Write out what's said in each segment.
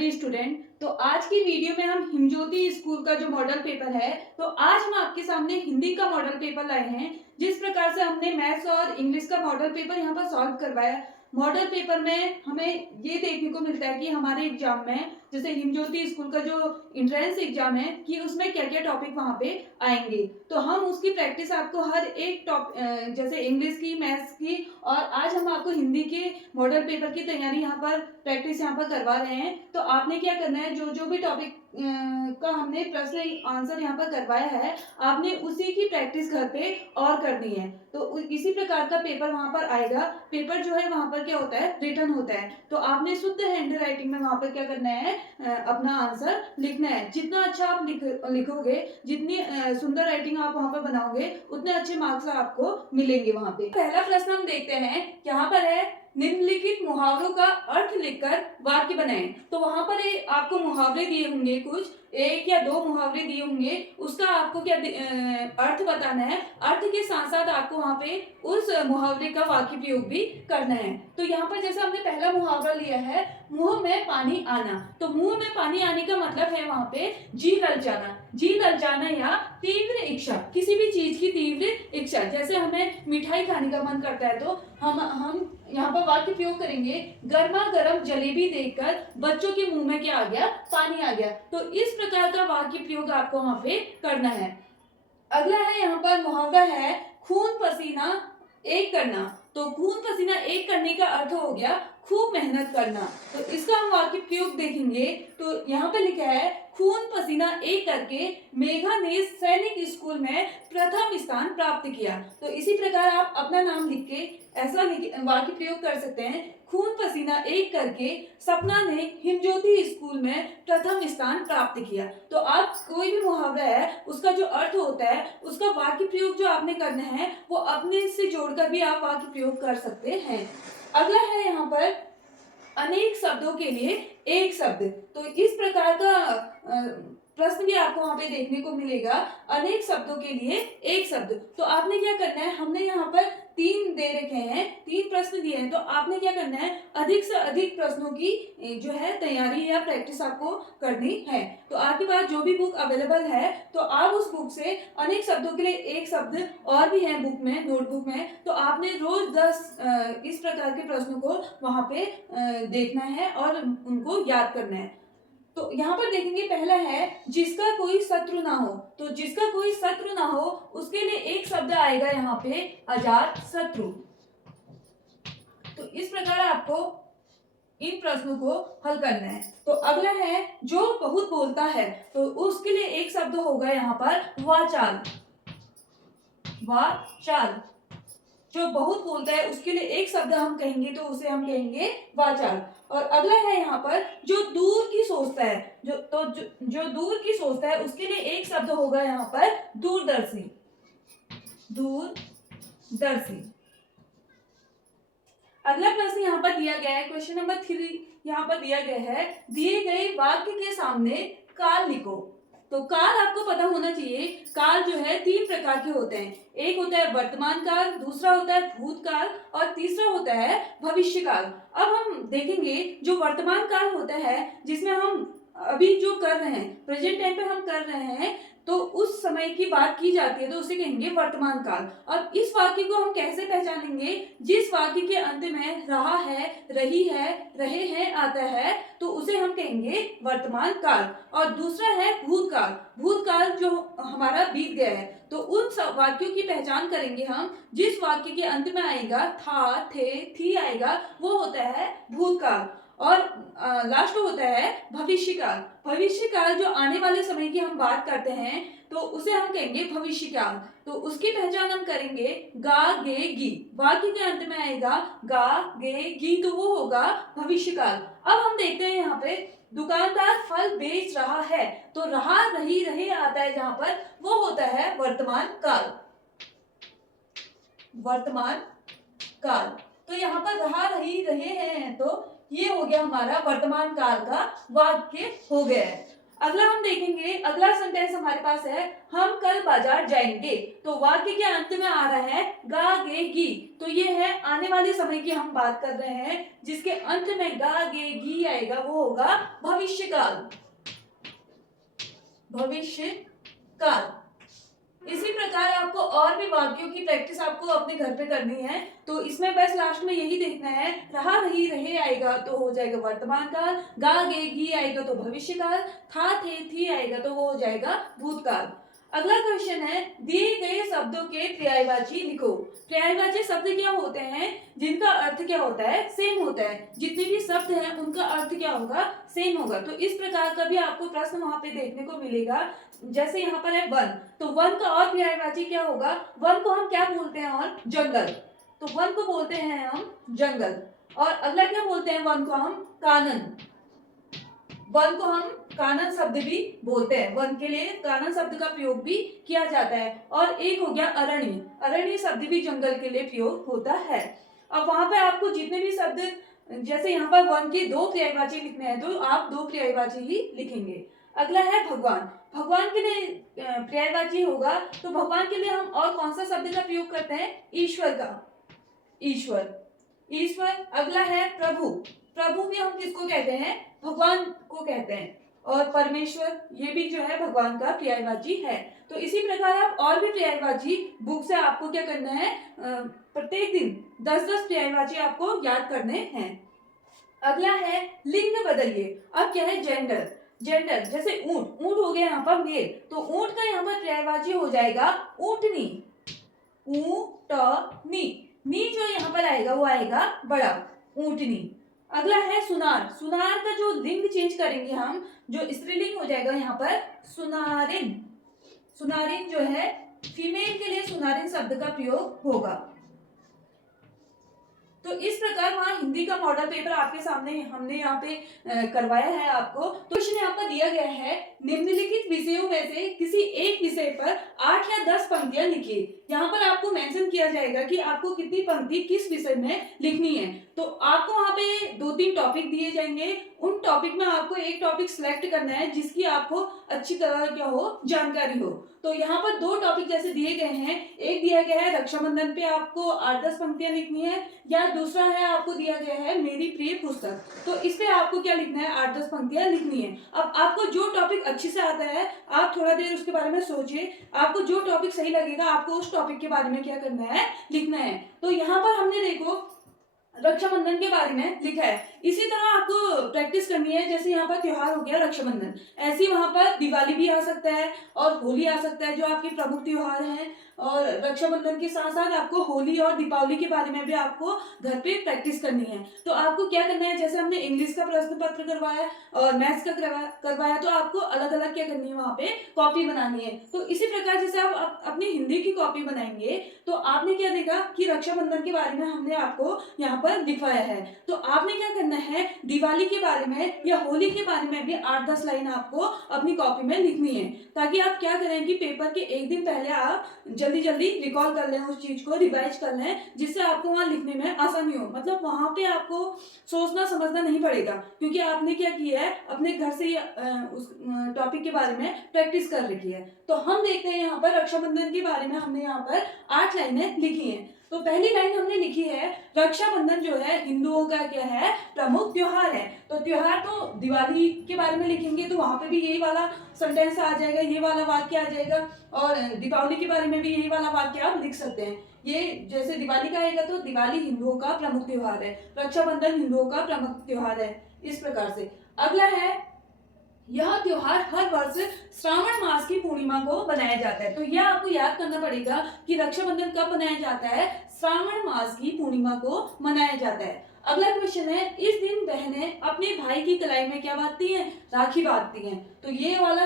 Dear student. तो आज की वीडियो में हम हिमज्योति स्कूल का जो मॉडल पेपर है, तो आज हम आपके सामने हिंदी का मॉडल पेपर लाए हैं। जिस प्रकार से हमने मैथ्स और इंग्लिश का मॉडल पेपर यहाँ पर सॉल्व करवाया, मॉडल पेपर में हमें ये देखने को मिलता है कि हमारे एग्जाम में जैसे हिमज्योति स्कूल का जो इंट्रेंस एग्जाम है कि उसमें क्या क्या टॉपिक वहाँ पे आएंगे। तो हम उसकी प्रैक्टिस आपको हर एक टॉपिक जैसे इंग्लिश की, मैथ्स की और आज हम आपको हिंदी के मॉडल पेपर की तैयारी यहाँ पर प्रैक्टिस यहाँ पर करवा रहे हैं। तो आपने क्या करना है, जो जो भी टॉपिक का हमने प्रश्न आंसर यहाँ पर करवाया है, आपने उसी की प्रैक्टिस घर पे और करनी है। तो इसी प्रकार का पेपर वहाँ पर आएगा। पेपर जो है वहाँ पर क्या होता है, रिटन होता है। तो आपने शुद्ध हैंड राइटिंग में वहाँ पर क्या करना है, अपना आंसर लिखना है। जितना अच्छा आप लिखोगे, जितनी सुंदर राइटिंग आप वहाँ पर बनाओगे, उतने अच्छे मार्क्स आपको मिलेंगे वहाँ पे। पहला प्रश्न हम देखते हैं, यहाँ पर है निम्नलिखित मुहावरों का अर्थ लिखकर वाक्य बनाएं। तो वहां पर आपको मुहावरे दिए होंगे, कुछ एक या दो मुहावरे दिए होंगे, उसका आपको क्या अर्थ बताना है। अर्थ के साथ साथ आपको वहां पे उस मुहावरे का वाक्य प्रयोग भी करना है। तो यहाँ पर जैसे हमने पहला मुहावरा लिया है, मुंह में पानी आना। तो मुंह में पानी आने का मतलब है वहां पे जी ललचाना। जी ललचाना या तीव्र इच्छा, किसी भी चीज की तीव्र इच्छा। जैसे हमें मिठाई खाने का मन करता है तो हम यहाँ पर वाक्य प्रयोग करेंगे, गर्मा गर्म जलेबी देखकर बच्चों के मुंह में क्या आ गया, पानी आ गया। तो इस प्रकार का वाक्य प्रयोग आपको वहां पे करना है। अगला है यहाँ पर मुहावरा है खून पसीना एक करना। तो खून पसीना एक करने का अर्थ हो गया खूब मेहनत करना। तो इसका हम वाक्य प्रयोग देखेंगे तो यहाँ पे लिखा है खून पसीना एक करके मेघा ने सैनिक स्कूल में प्रथम स्थान प्राप्त किया। तो इसी प्रकार आप अपना नाम लिख के ऐसा वाक्य प्रयोग कर सकते हैं, खून पसीना एक करके सपना ने हिमज्योति स्कूल में प्रथम स्थान प्राप्त किया। तो आप कोई भी मुहावरा है, उसका जो अर्थ होता है, उसका वाक्य प्रयोग जो आपने करना है, वो अपने से जोड़कर भी आप वाक्य प्रयोग कर सकते हैं। अगला है यहाँ पर अनेक शब्दों के लिए एक शब्द। तो इस प्रकार का प्रश्न भी आपको वहां पे देखने को मिलेगा, अनेक शब्दों के लिए एक शब्द। तो आपने क्या करना है, हमने यहाँ पर तीन दे रखे हैं, तीन प्रश्न दिए हैं। तो आपने क्या करना है, अधिक से अधिक प्रश्नों की जो है तैयारी या प्रैक्टिस आपको करनी है। तो आपके पास जो भी बुक अवेलेबल है, तो आप उस बुक से अनेक शब्दों के लिए एक शब्द और भी है बुक में, नोटबुक में, तो आपने रोज 10 इस प्रकार के प्रश्नों को वहां पे देखना है और उनको याद करना है। तो यहाँ पर देखेंगे, पहला है जिसका कोई शत्रु ना हो। तो जिसका कोई शत्रु ना हो उसके लिए एक शब्द आएगा यहाँ पे अजात शत्रु। तो इस प्रकार आपको इन प्रश्नों को हल करना है। तो अगला है जो बहुत बोलता है। तो उसके लिए एक शब्द होगा यहाँ पर वाचाल। वाचाल, जो बहुत बोलता है उसके लिए एक शब्द हम कहेंगे तो उसे हम कहेंगे वाचाल। और अगला है यहाँ पर जो दूर की सोचता है। जो दूर की सोचता है उसके लिए एक शब्द होगा यहाँ पर दूरदर्शी। दूरदर्शी। अगला प्रश्न यहाँ पर दिया गया है, क्वेश्चन नंबर 3 यहाँ पर दिया गया है, दिए गए वाक्य के सामने काल लिखो। तो काल आपको पता होना चाहिए, काल जो है तीन प्रकार के होते हैं। एक होता है वर्तमान काल, दूसरा होता है भूतकाल और तीसरा होता है भविष्य काल। अब हम देखेंगे जो वर्तमान काल होता है, जिसमें हम अभी जो कर रहे हैं, प्रेजेंट टाइम पे हम कर रहे हैं, तो उस समय की बात की जाती है तो उसे कहेंगे वर्तमान काल। और इस वाक्य को हम कैसे पहचानेंगे, जिस वाक्य के अंत में रहा है, रही है, रहे हैं आता है, तो उसे हम कहेंगे वर्तमान काल। और दूसरा है भूतकाल। भूतकाल जो हमारा बीत गया है, तो उन वाक्यों की पहचान करेंगे हम जिस वाक्य के अंत में आएगा था, थे, थी आएगा, वो होता है भूतकाल। और लास्ट होता है भविष्यकाल। भविष्यकाल जो आने वाले समय की हम बात करते हैं, तो उसे हम कहेंगे भविष्यकाल। तो उसकी पहचान हम करेंगे गा गे गी, वाक्य के अंत में आएगा गा गे गी, तो वो होगा भविष्यकाल। अब हम देखते हैं यहाँ पे दुकानदार फल बेच रहा है। तो रहा, रही, रहे आता है जहां पर, वो होता है वर्तमान काल। वर्तमान काल। तो यहाँ पर रहा, रही, रहे हैं, तो ये हो गया हमारा वर्तमान काल का वाक्य हो गया है। अगला हम देखेंगे, अगला सेंटेंस हमारे पास है हम कल बाजार जाएंगे। तो वाक्य के अंत में आ रहा है गागेगी, तो ये है आने वाले समय की हम बात कर रहे हैं, जिसके अंत में गागेगी आएगा, वो होगा भविष्यकाल। भविष्यकाल। इसी प्रकार आपको और भी वाक्यों की प्रैक्टिस आपको अपने घर पे करनी है। तो इसमें बस लास्ट में यही देखना है, रहा रही रहे आएगा तो हो जाएगा वर्तमान काल, गा गे गी आएगा तो भविष्य काल, था थे थी आएगा तो वो हो जाएगा भूतकाल। अगला क्वेश्चन है, दिए गए शब्दों के पर्यायवाची लिखो। पर्यायवाची शब्द क्या होते हैं जिनका अर्थ क्या होता है, सेम होता है। जितने भी शब्द हैं उनका अर्थ क्या होगा, सेम होगा। तो इस प्रकार का भी आपको प्रश्न वहां पे देखने को मिलेगा। जैसे यहाँ पर है वन, तो वन का और पर्यायवाची क्या होगा, वन को हम क्या बोलते हैं, और जंगल, तो वन को बोलते हैं हम जंगल। और अगला क्या बोलते हैं, वन को हम कानन, वन को हम कानन शब्द भी बोलते हैं। वन के लिए कानन शब्द का प्रयोग भी किया जाता है। और एक हो गया अरण्य, अरण्य शब्द भी जंगल के लिए प्रयोग होता है। अब वहां पे आपको जितने भी शब्द, जैसे यहाँ पर वन के दो पर्यायवाची लिखने हैं तो आप दो पर्यायवाची ही लिखेंगे। अगला है भगवान, भगवान के लिए पर्यायवाची होगा, तो भगवान के लिए हम और कौन सा शब्द का प्रयोग करते हैं, ईश्वर का, ईश्वर, ईश्वर। अगला है प्रभु, प्रभु भी हम किसको कहते हैं, भगवान को कहते हैं। और परमेश्वर, ये भी जो है भगवान का पर्यायवाची है। तो इसी प्रकार आप और भी पर्यायवाची बुक से आपको क्या करना है, प्रत्येक दिन 10-10 पर्यायवाची आपको याद करने हैं। अगला है लिंग बदलिए। अब क्या है, जेंडर, जेंडर जैसे ऊंट, ऊंट हो गया यहाँ पर मेल, तो ऊंट का यहाँ पर पर्यायवाची हो जाएगा ऊंटनी, ऊंटनी, नी जो यहाँ पर आएगा वो आएगा बड़ा, ऊंटनी। अगला है सुनार, सुनार का जो लिंग चेंज करेंगे हम, जो स्त्रीलिंग हो जाएगा यहाँ पर सुनारिन, सुनारिन जो है फीमेल के लिए सुनारिन शब्द का प्रयोग होगा। तो इस प्रकार वहाँ हिंदी का मॉडल पेपर आपके सामने हमने यहाँ पे करवाया है आपको। तो क्वेश्चन यहाँ पर दिया गया है, निम्नलिखित विषयों में से किसी एक विषय पर 8 या 10 पंक्तियां लिखिए। यहाँ पर आपको मेंशन किया जाएगा कि आपको कितनी पंक्ति किस विषय में लिखनी है। तो आपको वहाँ पे 2-3 टॉपिक दिए जाएंगे, उन टॉपिक में आपको एक टॉपिक सिलेक्ट करना है जिसकी आपको अच्छी तरह क्या हो, जानकारी हो। तो यहाँ पर 2 टॉपिक जैसे दिए गए हैं, एक दिया गया है रक्षाबंधन पे आपको 8-10 पंक्तियां लिखनी है, या दूसरा है आपको दिया गया है मेरी प्रिय पुस्तक, तो इस पे आपको क्या लिखना है, 8-10 पंक्तियां लिखनी है। अब आपको जो टॉपिक अच्छे से आता है आप थोड़ा देर उसके बारे में सोचिए, आपको जो टॉपिक सही लगेगा आपको उस टॉपिक के बारे में क्या करना है, लिखना है। तो यहाँ पर हमने देखो रक्षाबंधन के बारे में लिखा है। इसी तरह आपको प्रैक्टिस करनी है, जैसे यहाँ पर त्योहार हो गया रक्षाबंधन, ऐसे वहां पर दिवाली भी आ सकता है और होली आ सकता है जो आपके प्रमुख त्योहार हैं। और रक्षाबंधन के साथ साथ आपको होली और दीपावली के बारे में भी आपको घर पे प्रैक्टिस करनी है। तो आपको क्या करना है, जैसे हमने इंग्लिश का प्रश्न पत्र करवाया और मैथ्स का करवाया, तो आपको अलग अलग क्या करनी है, वहां पे कॉपी बनानी है। तो इसी प्रकार जैसे आप अपनी हिंदी की कॉपी बनाएंगे तो आपने क्या देखा कि रक्षाबंधन के बारे में हमने आपको यहाँ पर दिखवाया है। तो आपने क्या करना है, दिवाली के बारे में या होली के बारे में भी 8-10 लाइन आपको अपनी कॉपी में लिखनी है, ताकि आप क्या करें कि पेपर के एक दिन पहले आप जल्दी जल्दी रिकॉल कर लें, उस चीज को रिवाइज कर लें, जिससे आपको वहां लिखने में आसानी हो। मतलब वहां पे आपको सोचना समझना नहीं पड़ेगा, क्योंकि आपने क्या किया है, अपने घर से उस टॉपिक के बारे में प्रैक्टिस कर रखी है। तो हम देखते हैं यहाँ पर रक्षाबंधन के बारे में हमने यहाँ पर 8 लाइनें लिखी हैं। तो पहली लाइन हमने लिखी है, रक्षाबंधन जो है हिंदुओं का क्या है, प्रमुख त्योहार है। तो त्योहार तो दिवाली के बारे में लिखेंगे तो वहां पे भी यही वाला सेंटेंस आ जाएगा, ये वाला वाक्य आ जाएगा। और दीपावली के बारे में भी यही वाला वाक्य आप लिख सकते हैं। ये जैसे दिवाली का आएगा तो दिवाली हिंदुओं का प्रमुख त्योहार है, रक्षाबंधन हिंदुओं का प्रमुख त्योहार है, इस प्रकार से। अगला है, यह त्योहार हर वर्ष श्रावण मास की पूर्णिमा को बनाया जाता है। तो यह आपको याद करना पड़ेगा कि रक्षाबंधन कब बनाया जाता है, श्रावण मास की पूर्णिमा को मनाया जाता है। अगला क्वेश्चन है, इस दिन बहनें अपने भाई की कलाई में क्या बांधती हैं, राखी बांधती हैं। तो ये वाला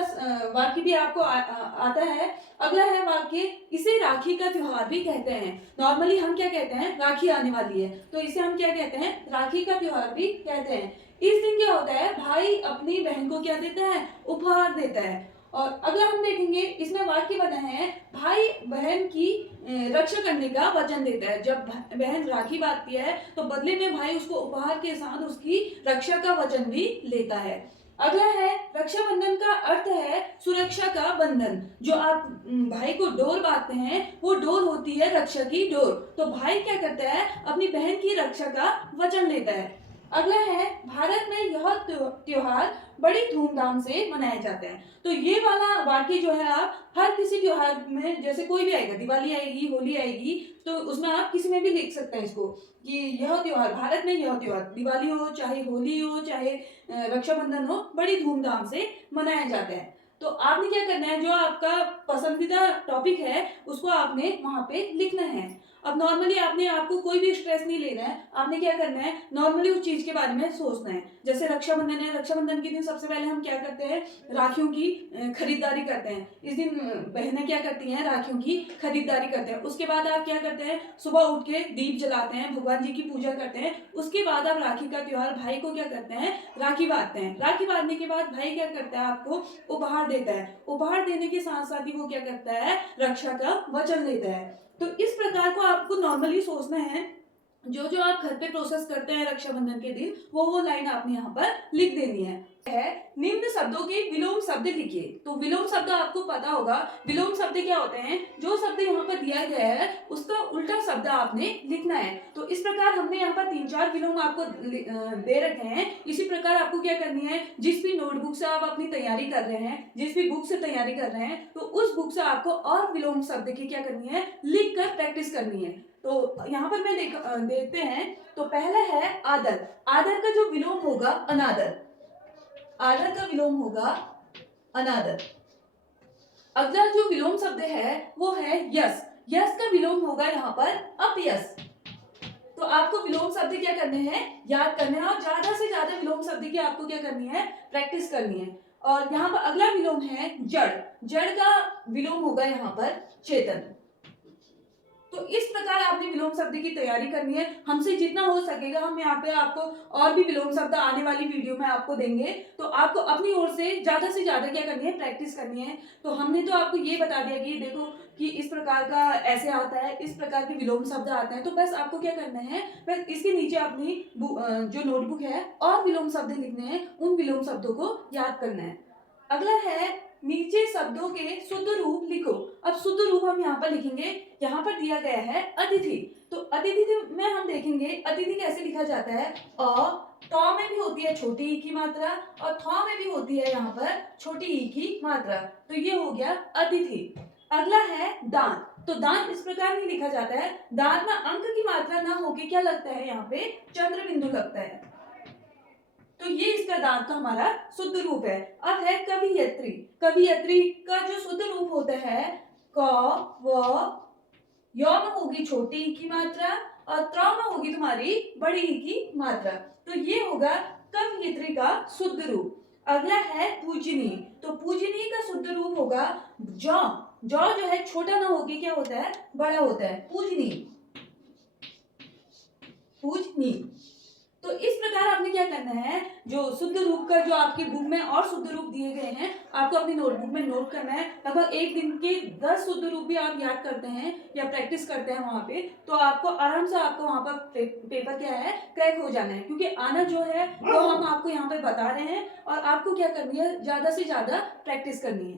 वाक्य भी आपको आता है। अगला है वाक्य, इसे राखी का त्योहार भी कहते हैं। नॉर्मली हम क्या कहते हैं, राखी आने वाली है तो इसे हम क्या कहते हैं, राखी का त्योहार भी कहते हैं। इस दिन क्या होता है, भाई अपनी बहन को क्या देता है, उपहार देता है। और अगला हम देखेंगे, इसमें वाक्य बना है, भाई बहन की रक्षा करने का वचन देता है। जब बहन राखी बांधती है तो बदले में भाई उसको उपहार के साथ उसकी रक्षा का वचन भी लेता है। अगला है रक्षाबंधन का अर्थ है सुरक्षा का बंधन। जो आप भाई को डोर बांधते हैं वो डोर होती है रक्षा की डोर। तो भाई क्या करता है, अपनी बहन की रक्षा का वचन लेता है। अगला है भारत में यह त्योहार बड़ी धूमधाम से मनाया जाता है। तो ये वाला वाक्य जो है आप हर किसी त्योहार में, जैसे कोई भी आएगा, दिवाली आएगी, होली आएगी, तो उसमें आप किसी में भी लिख सकते हैं इसको कि यह त्योहार, भारत में यह त्योहार, दिवाली हो चाहे होली हो चाहे रक्षाबंधन हो, बड़ी धूमधाम से मनाया जाता है। तो आपने क्या करना है, जो आपका पसंदीदा टॉपिक है उसको आपने वहां पे लिखना है। अब नॉर्मली आपने आपको कोई भी स्ट्रेस नहीं लेना है, आपने क्या करना है, नॉर्मली उस चीज के बारे में सोचना है। जैसे रक्षाबंधन है, रक्षाबंधन के दिन सबसे पहले हम क्या करते हैं, राखियों की खरीदारी करते हैं। इस दिन बहनें क्या करती हैं, राखियों की खरीदारी करते हैं। उसके बाद आप क्या करते हैं, सुबह उठ के दीप जलाते हैं, भगवान जी की पूजा करते हैं। उसके बाद आप राखी का त्योहार, भाई को क्या करते हैं, राखी बांधते हैं। राखी बांधने के बाद भाई क्या करता है, आपको उपहार देता है। उपहार देने के साथ साथ ही वो क्या करता है, रक्षा का वचन लेता है। तो इस प्रकार को आपको नॉर्मली सोचना है। जो जो आप घर पे प्रोसेस करते हैं रक्षाबंधन के दिन, वो लाइन आपने यहाँ पर लिख देनी है। निम्न शब्दों के विलोम शब्द लिखिए। तो विलोम शब्द आपको पता होगा, विलोम शब्द क्या होते हैं, जो शब्द यहाँ पर दिया गया है उसका उल्टा शब्द आपने लिखना है। तो इस प्रकार हमने यहाँ पर 3-4 विलोम आपको दे रखे हैं। इसी प्रकार आपको क्या करनी है, जिस भी नोटबुक से आप अपनी तैयारी कर रहे हैं, जिस भी बुक से तैयारी कर रहे हैं, तो उस बुक से आपको और विलोम शब्द की क्या करनी है, लिख कर प्रैक्टिस करनी है। तो यहाँ पर मैं देखते हैं। तो पहला है आदर। आदर का जो विलोम होगा अनादर। आदर का विलोम होगा अनादर। अगला जो विलोम शब्द है वो है यस। यस का विलोम होगा यहाँ पर अपयस। तो आपको विलोम शब्द क्या करने हैं, याद करने हैं, और ज्यादा से ज्यादा विलोम शब्द की आपको क्या करनी है, प्रैक्टिस करनी है। और यहाँ पर अगला विलोम है जड़। जड़ का विलोम होगा यहाँ पर चेतन। तो इस प्रकार आपने विलोम शब्द की तैयारी करनी है। हमसे जितना हो सकेगा हम यहाँ पे आपको और भी विलोम शब्द आने वाली वीडियो में आपको देंगे। तो आपको अपनी ओर से ज्यादा क्या करनी है, प्रैक्टिस करनी है। तो हमने तो आपको ये बता दिया कि देखो कि इस प्रकार का ऐसे आता है, इस प्रकार के विलोम शब्द आते हैं। तो बस आपको क्या करना है, बस इसके नीचे अपनी जो नोटबुक है और विलोम शब्द लिखने हैं, उन विलोम शब्दों को याद करना है। अगला है नीचे शब्दों के शुद्ध रूप लिखो। अब शुद्ध रूप हम यहाँ पर लिखेंगे। यहाँ पर दिया गया है अतिथि। तो अतिथि में हम देखेंगे अतिथि कैसे लिखा जाता है। त में भी होती है छोटी ई की मात्रा और थ में भी होती है यहाँ पर छोटी ई की मात्रा। तो ये हो गया अतिथि। अगला है दांत। तो दांत इस प्रकार नहीं लिखा जाता है। दांत में अंक की मात्रा ना होके क्या लगता है, यहाँ पे चंद्र बिंदु लगता है। तो ये इसका दांत का हमारा शुद्ध रूप है। अब है कवियत्री। कवियत्री का जो शुद्ध रूप होता है क व य में होगी छोटी ई की मात्रा और त्र में होगी तुम्हारी बड़ी ई की मात्रा। तो ये होगा कवियत्री का शुद्ध रूप। अगला है पूजनी। तो पूजनी का शुद्ध रूप होगा ज। ज जो है छोटा ना होगी क्या होता है, बड़ा होता है, पूजनी। पूजनी। तो इस प्रकार आपने क्या करना है, जो शुद्ध रूप का जो आपकी बुक में और शुद्ध रूप दिए गए हैं आपको अपनी नोटबुक में नोट करना है। लगभग एक दिन के 10 शुद्ध रूप भी आप याद करते हैं या प्रैक्टिस करते हैं वहां पे, तो आपको आराम से आपको वहां पर पेपर क्या है, क्रैक हो जाना है। क्योंकि आना जो है वो हम आपको यहाँ पे बता रहे हैं और आपको क्या करनी है, ज्यादा से ज्यादा प्रैक्टिस करनी है।